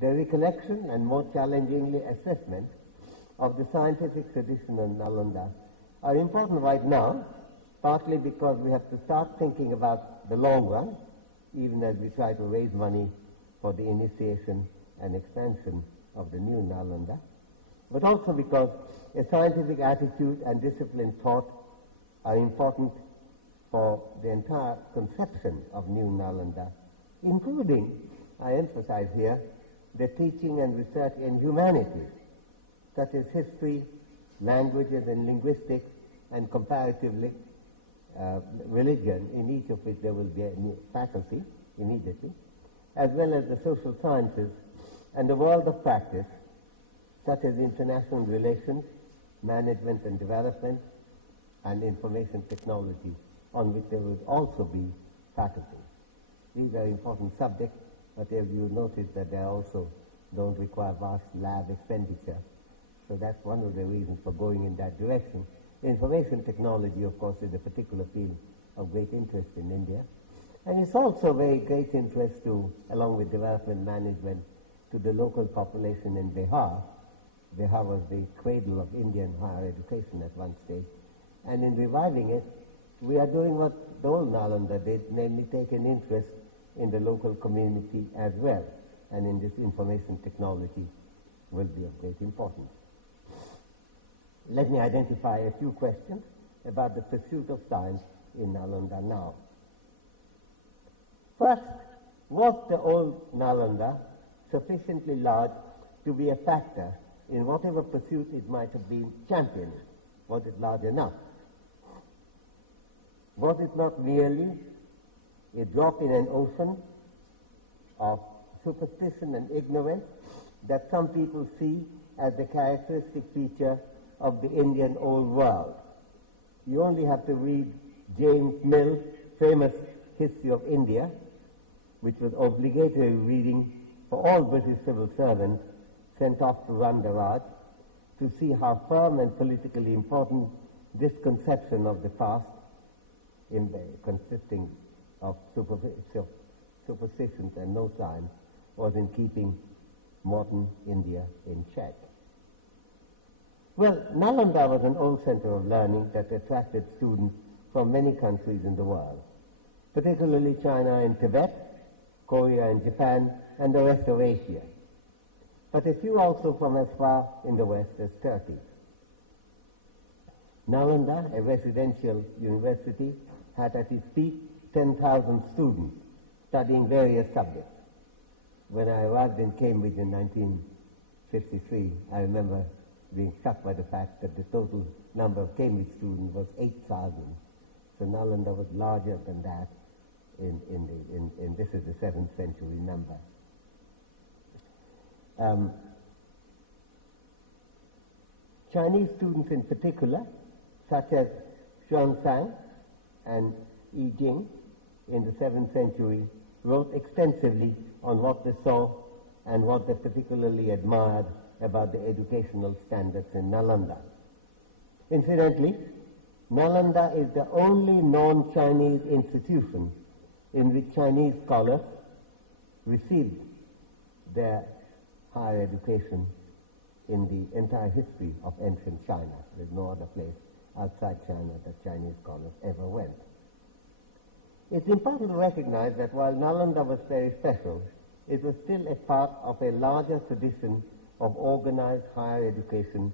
the recollection and more challengingly assessment of the scientific tradition of Nalanda are important right now, partly because we have to start thinking about the long run, even as we try to raise money for the initiation and expansion of the new Nalanda, but also because a scientific attitude and disciplined thought are important for the entire conception of new Nalanda, including, I emphasize here, the teaching and research in humanities, such as history, languages and linguistics, and comparatively religion, in each of which there will be a new faculty immediately, as well as the social sciences and the world of practice, such as international relations, management and development, and information technology, on which there will also be faculty. These are important subjects, but as you notice that they also don't require vast lab expenditure. So that's one of the reasons for going in that direction. Information technology, of course, is a particular field of great interest in India. And it's also very great interest to, along with development management, to the local population in Bihar. Bihar was the cradle of Indian higher education at one stage. And in reviving it, we are doing what the old Nalanda did, namely take an interest in the local community as well. And in this information technology will be of great importance. Let me identify a few questions about the pursuit of science in Nalanda now. First, was the old Nalanda sufficiently large to be a factor in whatever pursuit it might have been championing? Was it large enough? Was it not merely a drop in an ocean of superstition and ignorance that some people see as the characteristic feature of the Indian old world? You only have to read James Mill's famous History of India, which was obligatory reading for all British civil servants sent off to run the Raj, to see how firm and politically important this conception of the past, consisting of superstitions and no science, was in keeping modern India in check. Well, Nalanda was an old center of learning that attracted students from many countries in the world, particularly China and Tibet, Korea and Japan, and the rest of Asia, but a few also from as far in the west as Turkey. Nalanda, a residential university, had at its peak 10,000 students studying various subjects. When I arrived in Cambridge in 1953, I remember being struck by the fact that the total number of Cambridge students was 8,000. So Nalanda was larger than that in this is the 7th century number. Chinese students in particular, such as Xuanzang and Yi Jing in the 7th century, wrote extensively on what they saw and what they particularly admired about the educational standards in Nalanda. Incidentally, Nalanda is the only non-Chinese institution in which Chinese scholars received their higher education in the entire history of ancient China. There's no other place outside China that Chinese scholars ever went. It's important to recognize that while Nalanda was very special, it was still a part of a larger tradition of organized higher education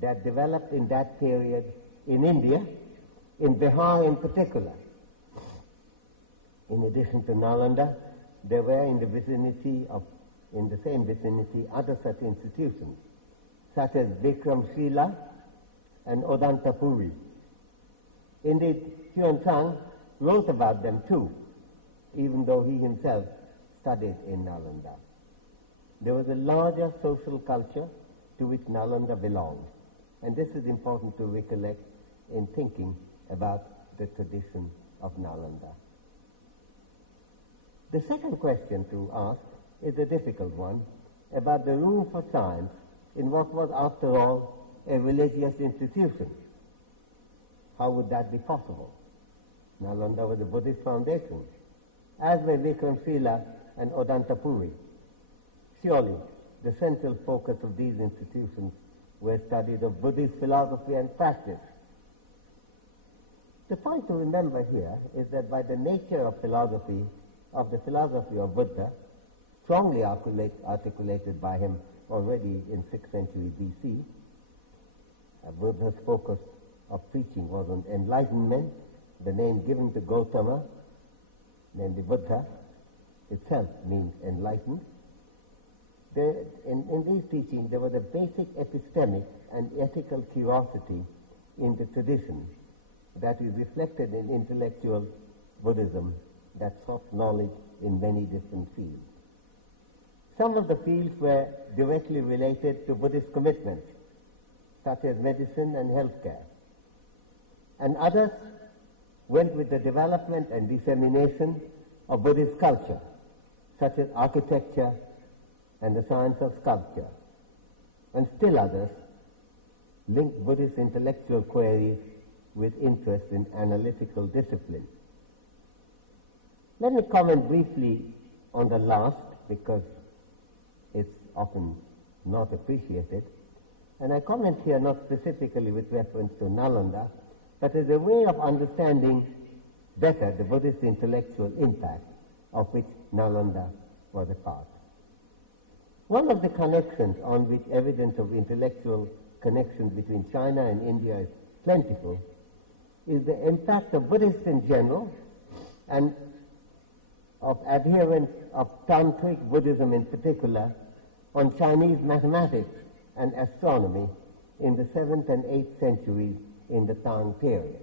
that developed in that period in India, in Bihar in particular. In addition to Nalanda, there were in the same vicinity, other such institutions, such as Vikramshila and Odantapuri. Indeed, Xuanzang wrote about them too, even though he himself studied in Nalanda. There was a larger social culture to which Nalanda belonged, and this is important to recollect in thinking about the tradition of Nalanda. The second question to ask is a difficult one, about the room for science in what was, after all, a religious institution. How would that be possible? Nalanda was a Buddhist foundation, as were Vikramshila and Odantapuri. Surely, the central focus of these institutions were studies of Buddhist philosophy and practice. The point to remember here is that by the nature of the philosophy of Buddha, strongly articulated by him already in 6th century BC, Buddha's focus of preaching was on enlightenment. The name given to Gautama, namely Buddha, itself means enlightened. In these teachings, there was a basic epistemic and ethical curiosity in the tradition that is reflected in intellectual Buddhism that sought knowledge in many different fields. Some of the fields were directly related to Buddhist commitments, such as medicine and healthcare, and others went with the development and dissemination of Buddhist culture, such as architecture and the science of sculpture, and still others linked Buddhist intellectual queries with interest in analytical discipline. Let me comment briefly on the last, because it's often not appreciated, and I comment here not specifically with reference to Nalanda, but as a way of understanding better the Buddhist intellectual impact of which Nalanda was a part. One of the connections on which evidence of intellectual connections between China and India is plentiful is the impact of Buddhists in general and of adherents of Tantric Buddhism in particular on Chinese mathematics and astronomy in the 7th and 8th centuries in the Tang period.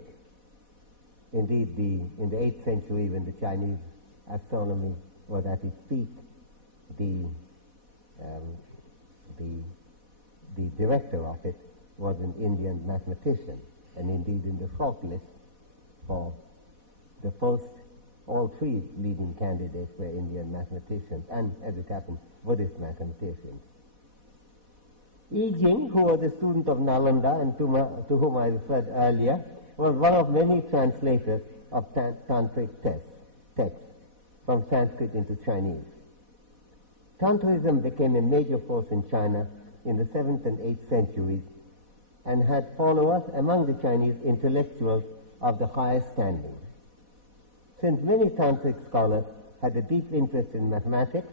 Indeed, in the 8th century, when the Chinese astronomy was at its peak, the director of it was an Indian mathematician, and indeed in the shortlist for the post, all three leading candidates were Indian mathematicians, and as it happened, Buddhist mathematicians. Yi Jing, who was a student of Nalanda and to whom I referred earlier, was one of many translators of Tantric texts from Sanskrit into Chinese. Tantrism became a major force in China in the 7th and 8th centuries and had followers among the Chinese intellectuals of the highest standing. Since many Tantric scholars had a deep interest in mathematics,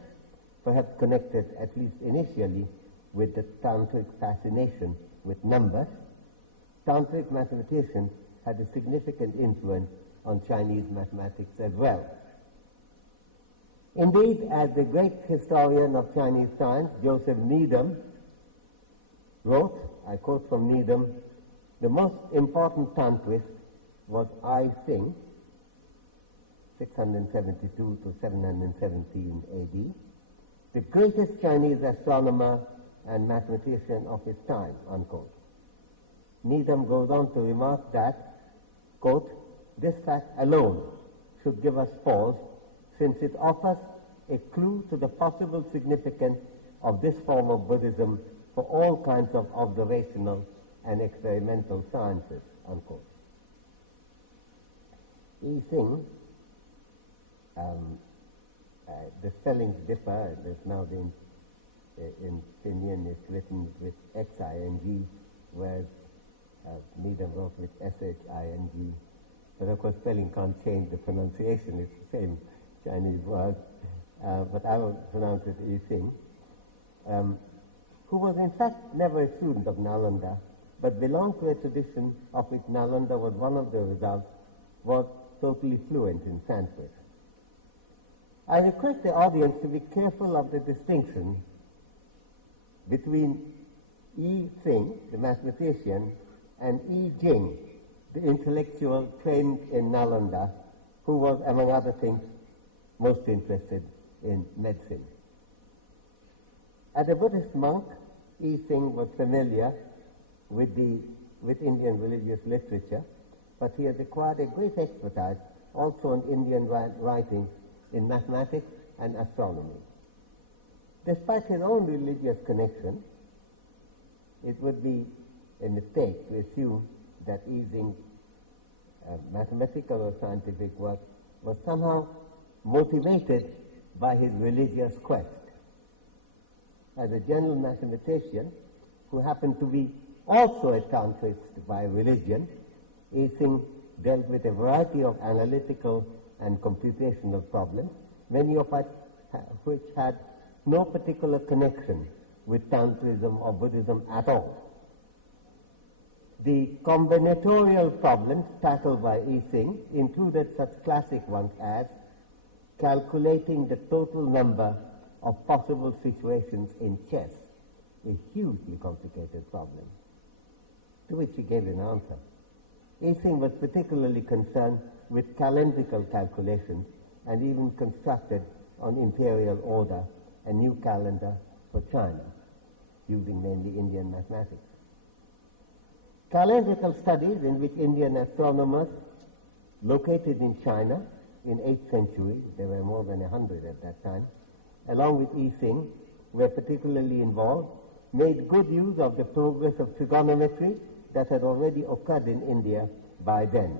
perhaps connected at least initially with the Tantric fascination with numbers, Tantric mathematicians had a significant influence on Chinese mathematics as well. Indeed, as the great historian of Chinese science, Joseph Needham, wrote, I quote from Needham, the most important Tantrist was I Sing, 672 to 717 AD, the greatest Chinese astronomer and mathematician of his time, unquote. Needham goes on to remark that, quote, this fact alone should give us pause, since it offers a clue to the possible significance of this form of Buddhism for all kinds of observational and experimental sciences, unquote. Yi Sing, the spellings differ. There's now in Pinyin it's written with X-I-N-G, whereas Needham wrote with S-H-I-N-G. But of course spelling can't change the pronunciation, it's the same Chinese word, but I will pronounce it Yi Sing, who was in fact never a student of Nalanda, but belonged to a tradition of which Nalanda was one of the results, was totally fluent in Sanskrit. I request the audience to be careful of the distinction between Yi Sing, the mathematician, and Yi Jing, the intellectual trained in Nalanda, who was, among other things, most interested in medicine. As a Buddhist monk, Yi Sing was familiar with Indian religious literature, but he has acquired a great expertise also in Indian writings in mathematics and astronomy. Despite his own religious connection, it would be a mistake to assume that Yi Jing's mathematical or scientific work was somehow motivated by his religious quest. as a general mathematician who happened to be also a tantrist by religion, Ising dealt with a variety of analytical and computational problems, many of which had no particular connection with Tantrism or Buddhism at all. The combinatorial problems tackled by Ising included such classic ones as calculating the total number of possible situations in chess, a hugely complicated problem, to which he gave an answer. Ising was particularly concerned with calendrical calculations and even constructed on imperial order a new calendar for China, using mainly Indian mathematics. Calendrical studies in which Indian astronomers located in China in 8th century, there were more than 100 at that time, along with Ising, were particularly involved, made good use of the progress of trigonometry that had already occurred in India by then,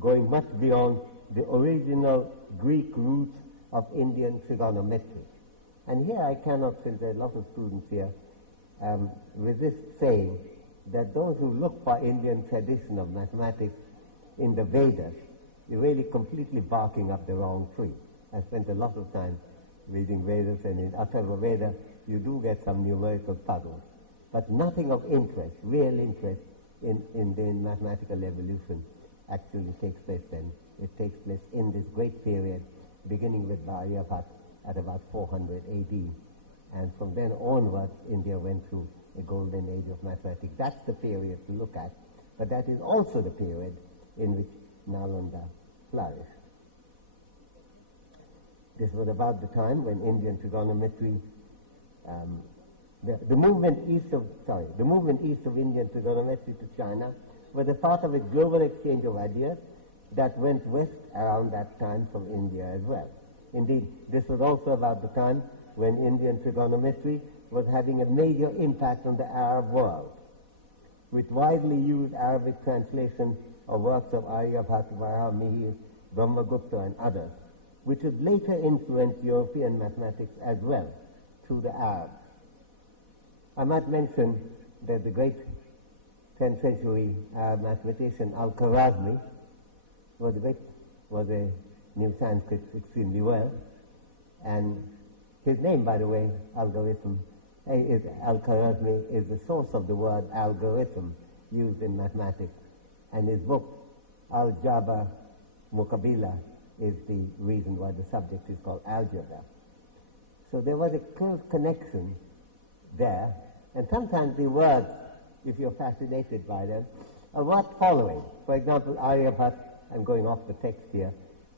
going much beyond the original Greek roots of Indian trigonometry. And here I cannot, since there are a lot of students here, resist saying that those who look for Indian tradition of mathematics in the Vedas, you're really completely barking up the wrong tree. I spent a lot of time reading Vedas, and in Atharva Veda you do get some numerical puzzles, but nothing of interest, real interest in the mathematical evolution actually takes place then. It takes place in this great period, beginning with Aryabhat at about 400 AD, and from then onwards India went through a golden age of mathematics. That's the period to look at, but that is also the period in which Nalanda flourished. This was about the time when Indian trigonometry, the movement east of Indian trigonometry to China was a part of a global exchange of ideas that went west around that time from India as well. Indeed, this was also about the time when Indian trigonometry was having a major impact on the Arab world, with widely used Arabic translation of works of Aryabhat, Varahamihir, Brahmagupta and others, which would later influence European mathematics as well through the Arabs. I might mention that the great 10th century Arab mathematician Al-Khwarizmi was a knew Sanskrit extremely well, and his name, by the way, Al-Khwarizmi, is the source of the word algorithm used in mathematics, and his book Al-Jabr Muqabila is the reason why the subject is called algebra. So there was a close connection there, and sometimes the words, if you're fascinated by them, are worth following. For example, Aryabhat, I'm going off the text here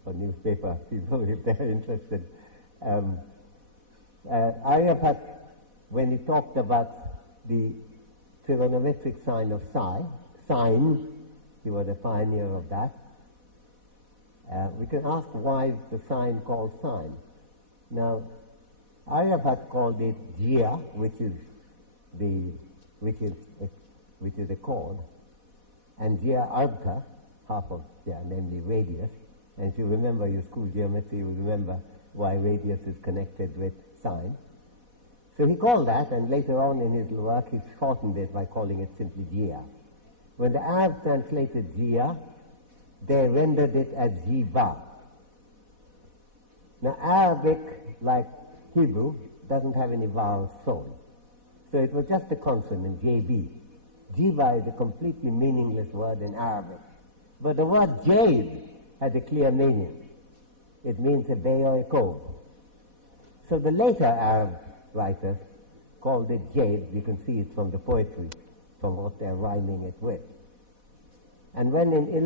for newspaper people if they're interested. Aryabhat, when he talked about the trigonometric sign of sine, he was a pioneer of that. We can ask why is the sign called sine. Now, Aryabhat called it jia, which is a chord, and jia ardha, half of jia, namely radius. And if you remember your school geometry, you remember why radius is connected with sine. So he called that, and later on in his work he shortened it by calling it simply jia. When the Arabs translated jia, they rendered it as jiba. Now Arabic, like Hebrew, doesn't have any vowels sewn. So it was just a consonant, JB. Jiba is a completely meaningless word in Arabic. But the word jade has a clear meaning. It means a bay or a cove. So the later Arab writers called it jade. You can see it from the poetry, from what they're rhyming it with. And when in